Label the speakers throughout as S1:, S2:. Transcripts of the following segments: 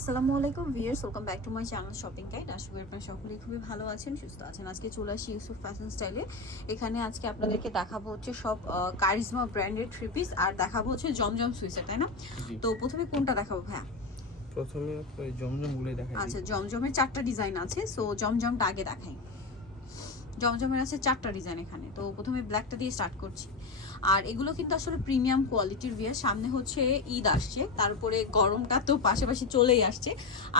S1: আসসালামু আলাইকুম viewers welcome back to my channel shopping guide আশা করি আপনারা সকলেই খুবই ভালো আছেন সুস্থ আছেন। আজকে চলে আসি ইউসুফ ফ্যাশন স্টাইলে এখানে আজকে আপনাদেরকে দেখাবো হচ্ছে সব কারিজমা ব্র্যান্ডের থ্রি পিস আর দেখাবো হচ্ছে জমজম সুইসার তাই না? তো প্রথমে কোনটা দেখাবো ভাইয়া?
S2: প্রথমে জমজমগুলো দেখাই।
S1: আচ্ছা জমজমের চারটা ডিজাইন আছে সো জমজমটা আগে দেখাই। জমজমের আছে চারটা ডিজাইন এখানে। তো প্রথমে ব্ল্যাকটা দিয়ে স্টার্ট করছি। আর এগুলো কিন্তু আসলে প্রিমিয়াম কোয়ালিটির বিয়ার সামনে হচ্ছে ঈদ আসছে, তারপরে গরমটা তো পাশাপাশি চলেই আসছে।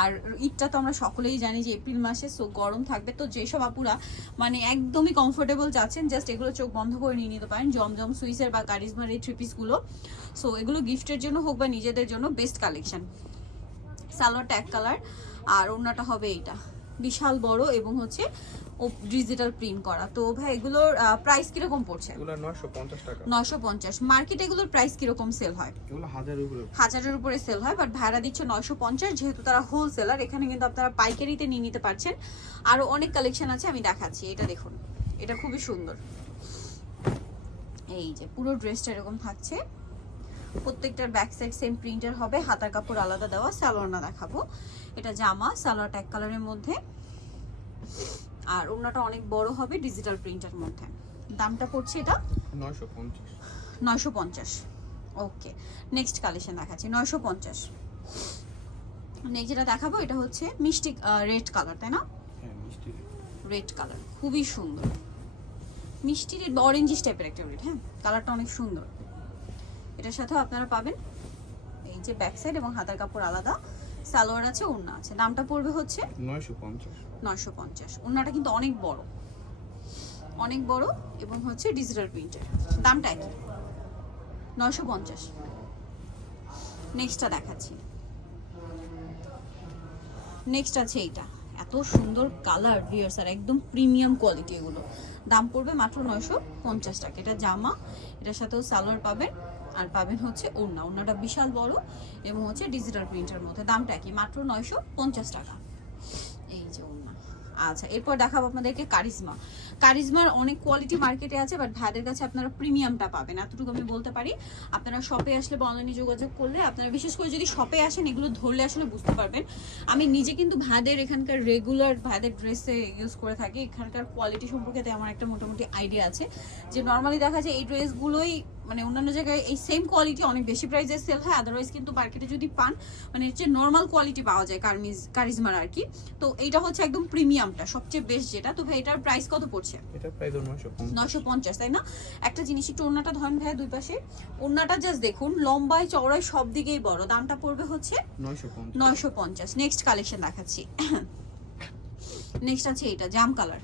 S1: আর ঈদটা তো আমরা সকলেই জানি যে এপ্রিল মাসে সো গরম থাকবে। তো যেসব আপুরা মানে একদমই কমফোর্টেবল যাচ্ছেন জাস্ট এগুলো চোখ বন্ধ করে নিয়ে নিতে পারেন। জমজম, সুইসের বা কারিজমার এই থ্রি পিসগুলো সো এগুলো গিফটের জন্য হোক বা নিজেদের জন্য বেস্ট কালেকশন সালোয়ারটা এক কালার আর ওড়নাটা হবে এইটা। বিশাল বড় এবং হচ্ছে ও ডিজিটাল প্রিন্ট করা। তো ভাই এগুলোর প্রাইস কীরকম পড়ছে?
S2: এগুলো নশো পঞ্চাশ টাকা।
S1: নশো পঞ্চাশ। মার্কেটে এগুলোর প্রাইস কীরকম সেল হয়?
S2: এগুলো হাজার উপরে।
S1: হাজারের উপরে সেল হয় বাট ভাড়া দিচ্ছে নয়শো পঞ্চাশ যেহেতু তারা হোলসেলার এখানে কিন্তু আপনারা পাইকারিতে নিয়ে নিতে পারছেন। আরও অনেক কালেকশন আছে আমি দেখাচ্ছি এটা দেখুন। এটা খুবই সুন্দর। এই যে পুরো ড্রেসটা এরকম থাকছে। প্রত্যেকটার ব্যাক সাইড সেম প্রিন্টার হবে হাতার কাপড় আলাদা দেওয়া সালোয়ার না দেখাবো। এটা জামা সালোয়ারটা এক কালারের মধ্যে। আর ওড়নাটা অনেক বড় হবে ডিজিটাল প্রিন্টার মধ্যে। দামটা পড়ছে এটা?
S2: নশো পঞ্চাশ।
S1: নয়শো পঞ্চাশ। ওকে নেক্সট কালেকশন দেখাচ্ছি নয়শো পঞ্চাশ। নেক্সট যেটা দেখাবো এটা হচ্ছে মিষ্টি রেড কালার তাই না?
S2: হ্যাঁ
S1: রেড কালার খুবই সুন্দর। মিষ্টি রেড বা অরেঞ্জিস টাইপের একটা রেড হ্যাঁ? কালারটা অনেক সুন্দর। এটার সাথেও আপনারা পাবেন। এই যে ব্যাক সাইড এবং হাতার কাপড় আলাদা। সালোয়ার আছে ওড়না আছে। দামটা পড়বে হচ্ছে
S2: নয়শো পঞ্চাশ।
S1: নয়শো পঞ্চাশ। ওড়নাটা কিন্তু অনেক বড়। অনেক বড় এবং হচ্ছে ডিজিটাল প্রিন্টের। দামটা একই। নয়শো পঞ্চাশ। নেক্সটটা দেখাচ্ছি। নেক্সট আছে এইটা। এত সুন্দর কালার ভিয়ার্স আর একদম প্রিমিয়াম কোয়ালিটি এগুলো। দাম পড়বে মাত্র নয়শো পঞ্চাশ টাকা। এটা জামা এটার সাথেও সালোয়ার পাবেন। আর পাবেন হচ্ছে ওড়না। ওড়নাটা বিশাল বড় এবং হচ্ছে ডিজিটাল প্রিন্টের মধ্যে। দামটা কি? মাত্র নয়শো পঞ্চাশ টাকা। এই যে ওড়না। আচ্ছা এরপর দেখাবো আপনাদেরকে কারিজমা। কারিজমার অনেক কোয়ালিটি মার্কেটে আছে বাট ভাইদের কাছে আপনারা প্রিমিয়ামটা পাবেন। এতটুকু আমি বলতে পারি। আপনারা শপে আসলে বা অনলাইনে যোগাযোগ করলে আপনারা বিশেষ করে যদি শপে আসেন, এগুলো ধরলে আসলে বুঝতে পারবেন। আমি নিজে কিন্তু ভাইদের এখানকার রেগুলার ভাইদের ড্রেসে ইউজ করে থাকি। এখানকার কোয়ালিটি সম্পর্কে আমার একটা মোটামুটি আইডিয়া আছে। যে নর্মালি দেখা যায় এই ড্রেসগুলোই মানে অন্যান্য জায়গায় এই সেম কোয়ালিটি অনেক বেশি প্রাইসে সেল হয় আদারওয়াইজ কিন্তু মার্কেটে যদি পান মানে হচ্ছে নর্মাল কোয়ালিটি পাওয়া যায় কার্মিজ কারিজমার আর কি। তো এইটা হচ্ছে একদম প্রিমিয়ামটা সবচেয়ে বেস্ট যেটা। তো ভাই এটার প্রাইস কত পড়ছে?
S2: এটা প্রায় তো নয়শো পঞ্চাশ।
S1: তাই না? একটা জিনিস একটু ওড়নাটা ধরেন ভাইয়া দুই পাশে। ওড়নাটা জাস্ট দেখুন লম্বায় চওড়ায় সব দিকেই বড়। দামটা পড়বে হচ্ছে
S2: নয়শো পঞ্চাশ।
S1: নয়শো পঞ্চাশ। নেক্সট কালেকশন দেখাচ্ছি। নেক্সট আছে এটা জাম কালার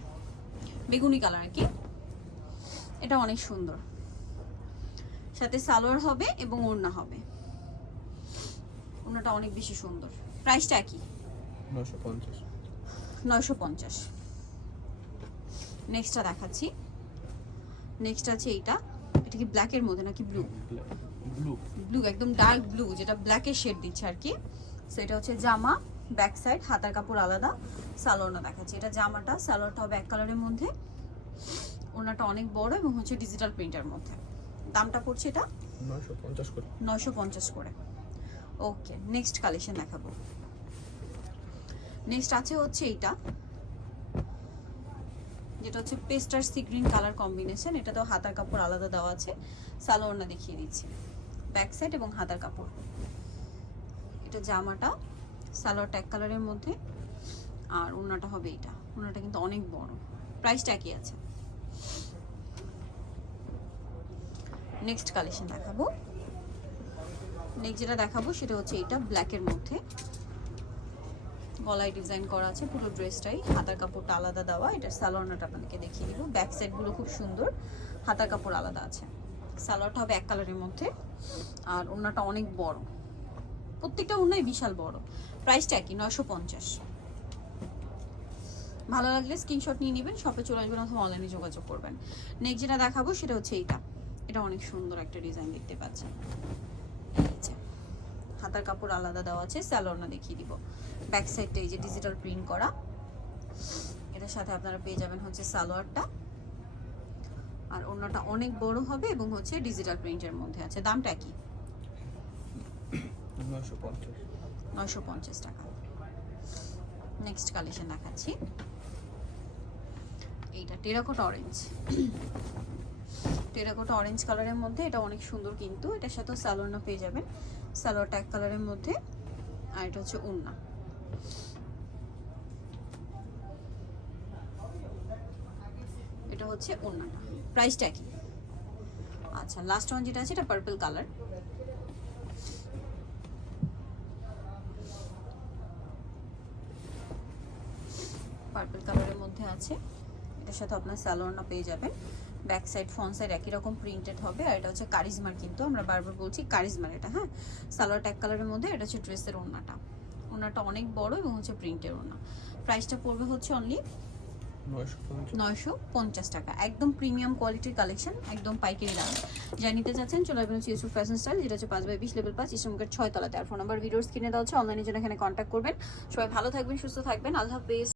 S1: বেগুনি কালার আর কি। এটা অনেক সুন্দর। সাথে সালোয়ার হবে এবং ওড়না হবে। ওড়নাটা অনেক বেশি সুন্দর। প্রাইসটা কি?
S2: নয়শো পঞ্চাশ।
S1: নেক্সটটা দেখাচ্ছি। নেক্সট আছে এইটা। এটা কি ব্ল্যাকের মধ্যে নাকি ব্লু
S2: ব্লু
S1: ব্লু একদম ডার্ক ব্লু যেটা ব্ল্যাকের শেড দিচ্ছে আর কি। সো এটা হচ্ছে জামা ব্যাক সাইড হাতার কাপড় আলাদা। সালোয়ারটা দেখাচ্ছি। এটা জামাটা সালোয়ারটা হবে এক কালারের মধ্যে। ওনাটা অনেক বড় এবং হচ্ছে ডিজিটাল প্রিন্টের মধ্যে। দামটা পড়ছে এটা?
S2: নয়শো পঞ্চাশ করে।
S1: নয়শো পঞ্চাশ করে। ওকে নেক্সট কালেকশন দেখাবো। নেক্সট আছে হচ্ছে এইটা। যেটা হচ্ছে pastel sea green colour combination এটা তো হাতার কাপড় আলাদা দেওয়া আছে। সালোয়ারটা দেখিয়ে দিচ্ছি। ব্যাক সাইড এবং হাতার কাপড়। এটা জামাটা সালোয়ারটা এক কালারের মধ্যে। আর ওড়নাটা হবে এটা ওড়নাটা কিন্তু অনেক বড়। প্রাইসটা একই আছে। নেক্সট কালেকশন দেখাবো। নেক্সট যেটা দেখাবো সেটা হচ্ছে এটা ব্ল্যাকের মধ্যে। গলায় ডিজাইন করা আছে, পুরো ড্রেসটাই হাতার কাপড়টা আলাদা দেওয়া। এটা সালোয়ারটা আপনাদেরকে দেখিয়ে দিব। ব্যাক সাইডগুলো খুব সুন্দর। হাতার কাপড় আলাদা আছে। সালোয়ারটা হবে এক কালারের মধ্যে। আর ওড়নাটা অনেক বড়। প্রত্যেকটা ওড়নাই বিশাল বড়। প্রাইসটা কি নয়শো পঞ্চাশ। ভালো লাগলে স্ক্রিনশট নিয়ে নেবেন শপে চলে আসবেন অথবা অনলাইনে যোগাযোগ করবেন। নেক্সট যেটা দেখাবো সেটা হচ্ছে এইটা। এটা অনেক সুন্দর একটা ডিজাইন দেখতে পাচ্ছেন। হাতার কাপড় আলাদা দেওয়া আছে স্যালোনা দেখিয়ে দিব। ব্যাক সাইডটা এই যে ডিজিটাল প্রিন্ট করা। এটার সাথে আপনারা পেয়ে যাবেন হচ্ছে সালোয়ারটা। আর অন্যটা অনেক বড় হবে এবং হচ্ছে ডিজিটাল প্রিন্টের মধ্যে আছে। দামটা কি?
S2: নয়শো পঞ্চাশ।
S1: টাকা। নেক্সট কালেকশন দেখাচ্ছি। এইটা টেরাকোটা অরেঞ্জ টেরাকোটা অরেঞ্জ কালারের মধ্যে, এটা অনেক সুন্দর কিন্তু, এটার সাথেও স্যালোনা পেয়ে যাবেন। স্যালোয়ার ট্যাগ কালারের মধ্যে, আর এটা হচ্ছে উন্না এটা হচ্ছে ওড়নাটা প্রাইসটা কি আচ্ছা লাস্ট ওয়ান যেটা আছে, এটা পার্পল কালার পার্পল কালারের মধ্যে আছে, এটার সাথে আপনার স্যালোয়ারনা পেয়ে যাবেন। ব্যাক সাইড ফ্রন্ট সাইড একই রকম প্রিন্টেড হবে। আর এটা হচ্ছে কারিজমার কিন্তু আমরা বারবার বলছি কারিজমার এটা হ্যাঁ? সালোয়ার ট্যাগ কালারের মধ্যে এটা হচ্ছে ড্রেসের ওড়নাটা। ওড়নাটা অনেক বড় এবং হচ্ছে প্রিন্টের ওড়না। প্রাইসটা পড়বে হচ্ছে অনলি নয়শো পঞ্চাশ টাকা। একদম প্রিমিয়াম কোয়ালিটির কালেকশন একদম পাইকারি দামে। যা নিতে চাচ্ছেন, চলে আসবেন হচ্ছে ইউসুফ ফ্যাশন স্টাইল যেটা হচ্ছে পাঁচ বাই বিশ লেভেল পাঁচ ইসলামকের ছয় তলাতে। আর ফোন নাম্বার ভিডিওস কিনে দেওয়া হচ্ছে অনলাইনে জন্য এখানে কন্ট্যাক্ট করবেন। সবাই ভালো থাকবেন, সুস্থ থাকবেন। আল্লাহ হাফেজ।